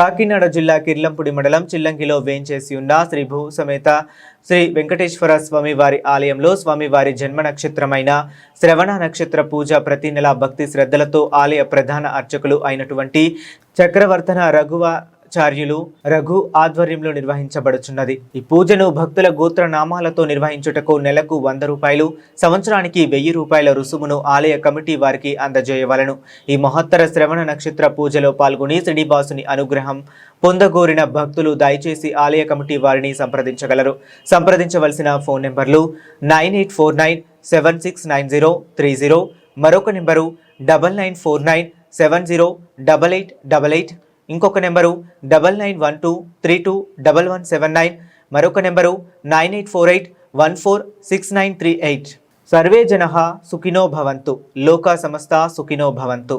కాకినాడ జిల్లా కిర్లంపూడి మండలం చిల్లంగిలో వేంచేసి ఉన్న శ్రీ భూ సమేత శ్రీ వెంకటేశ్వర స్వామి వారి ఆలయంలో స్వామివారి జన్మ నక్షత్రమైన శ్రవణ నక్షత్ర పూజ ప్రతి నెల భక్తి శ్రద్ధలతో ఆలయ ప్రధాన అర్చకులు అయినటువంటి చక్రవర్తన రఘు ఆధ్వర్యంలో నిర్వహించబడుచున్నది। ఈ పూజను భక్తుల గోత్ర నామాలతో నిర్వహించుటకు నెలకు 100 రూపాయలు, సంవత్సరానికి 1000 రూపాయల రుసుమును ఆలయ కమిటీ వారికి అందజేయవలను। ఈ మహత్తర శ్రవణ నక్షత్ర పూజలో పాల్గొని శ్రీనివాసుని అనుగ్రహం పొందగోరిన భక్తులు దయచేసి ఆలయ కమిటీ వారిని సంప్రదించగలరు। సంప్రదించవలసిన ఫోన్ నెంబర్లు 9849769030, మరొక నెంబరు 9949708888, ఇంకొక నెంబరు 9912321179, మరొక నెంబరు 9848146938। సర్వే జనః సుఖినో భవంతు, లోకా సమస్త సుఖినో భవంతు।